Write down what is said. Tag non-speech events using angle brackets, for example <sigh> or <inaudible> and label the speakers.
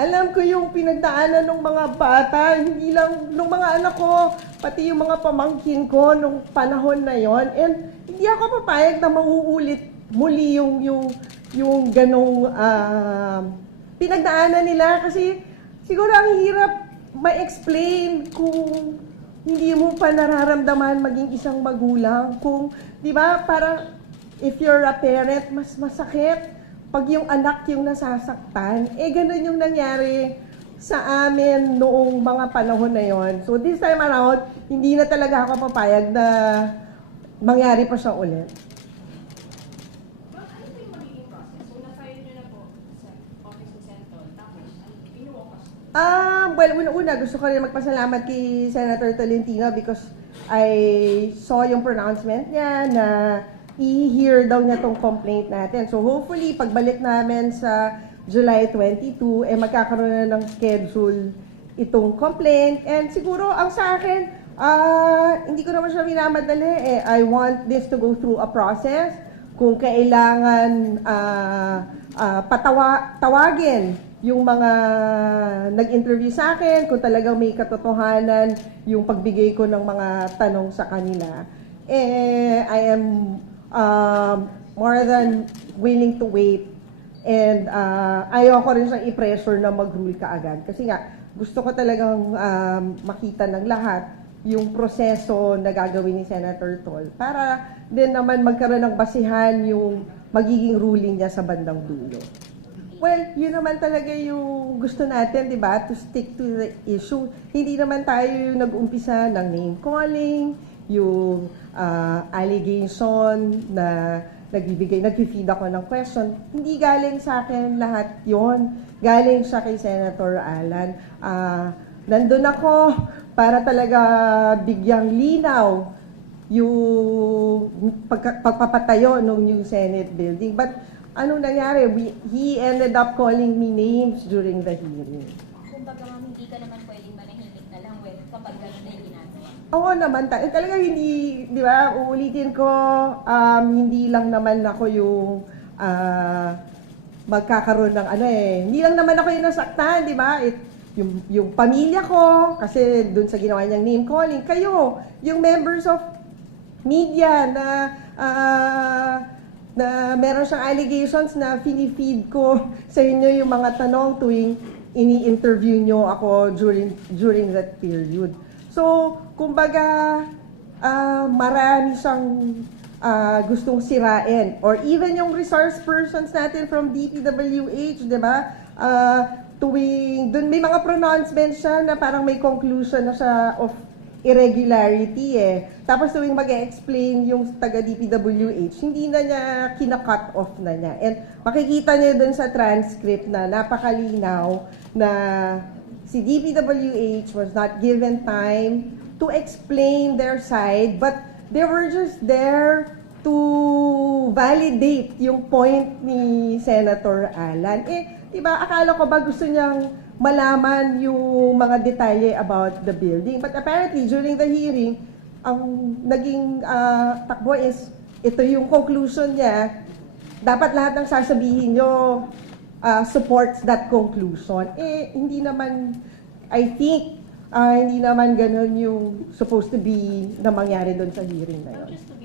Speaker 1: Alam ko yung pinagdaanan ng mga bata, hindi lang ng mga anak ko, pati yung mga pamangkin ko nung panahon na yon. And hindi ako papayag na mauulit muli yung yung yung ganong ah, pinagdaanan nila kasi siguro ang hirap ma-explain kung hindi mo pa nararamdaman maging isang magulang. Kung, di ba, parang if you're a parent, mas masakit pag yung anak yung nasasaktan. Eh, ganun yung nangyari sa amin noong mga panahon na yon. So this time around, hindi na talaga ako papayag na mangyari pa siya ulit. Ah, well, una-una, gusto ko rin magpasalamat kay Senator Tolentino because I saw yung pronouncement niya na i-hear daw niya tong complaint natin. So hopefully, pagbalik namin sa July 22, eh magkakaroon na ng schedule itong complaint. And siguro, ang sa akin, ah, hindi ko naman siya minamadali. Eh, I want this to go through a process. Kung kailangan ah, ah, patawa, tawagin yung mga nag-interview sa akin, kung talagang may katotohanan yung pagbigay ko ng mga tanong sa kanila, eh, I am um, more than willing to wait and uh, ayoko rin siyang i-pressure na mag-rule ka agad. Kasi nga, gusto ko talagang um, makita ng lahat yung proseso na gagawin ni Senator Tol para din naman magkaroon ng basihan yung magiging ruling niya sa bandang dulo. Well, yun naman talaga yung gusto natin, di ba? To stick to the issue. Hindi naman tayo yung nag-umpisa ng name calling, yung ah, allegation na nagbibigay, nag-feed ako ng question. Hindi galing sa akin lahat yon Galing siya kay Senator Alan. Ah, nandun ako para talaga bigyang linaw yung pagpapatayo ng new Senate building. But ano nangyari? We, he ended up calling me names during the hearing.
Speaker 2: Kumbaga hindi ka naman pwedeng manahimik na lang when kapag gano'n na yung ginagawa.
Speaker 1: Oo naman, ta- eh, talaga hindi, di ba, uulitin ko, um, hindi lang naman ako yung ah, magkakaroon ng ano eh, hindi lang naman ako yung nasaktan, di ba? It, yung, yung pamilya ko, kasi dun sa ginawa niyang name calling, kayo, yung members of media na ah, na meron siyang allegations na finifeed ko <laughs> sa inyo yung mga tanong tuwing ini-interview nyo ako during during that period. So, kumbaga, ah, marami siyang ah, gustong sirain. Or even yung resource persons natin from DPWH, di ba? Ah, tuwing, dun may mga pronouncements siya na parang may conclusion na siya of irregularity eh. Tapos tuwing mag explain yung taga DPWH, hindi na niya kina-cut off na niya. And makikita niyo dun sa transcript na napakalinaw na si DPWH was not given time to explain their side, but they were just there to validate yung point ni Senator Alan. Eh, di ba, akala ko ba gusto niyang malaman yung mga detalye about the building. But apparently, during the hearing, ang naging ah, takbo is, ito yung conclusion niya, dapat lahat ng sasabihin nyo ah, supports that conclusion. Eh, hindi naman, I think, ah, hindi naman ganun yung supposed to be na mangyari doon sa hearing na yun.
Speaker 2: Just to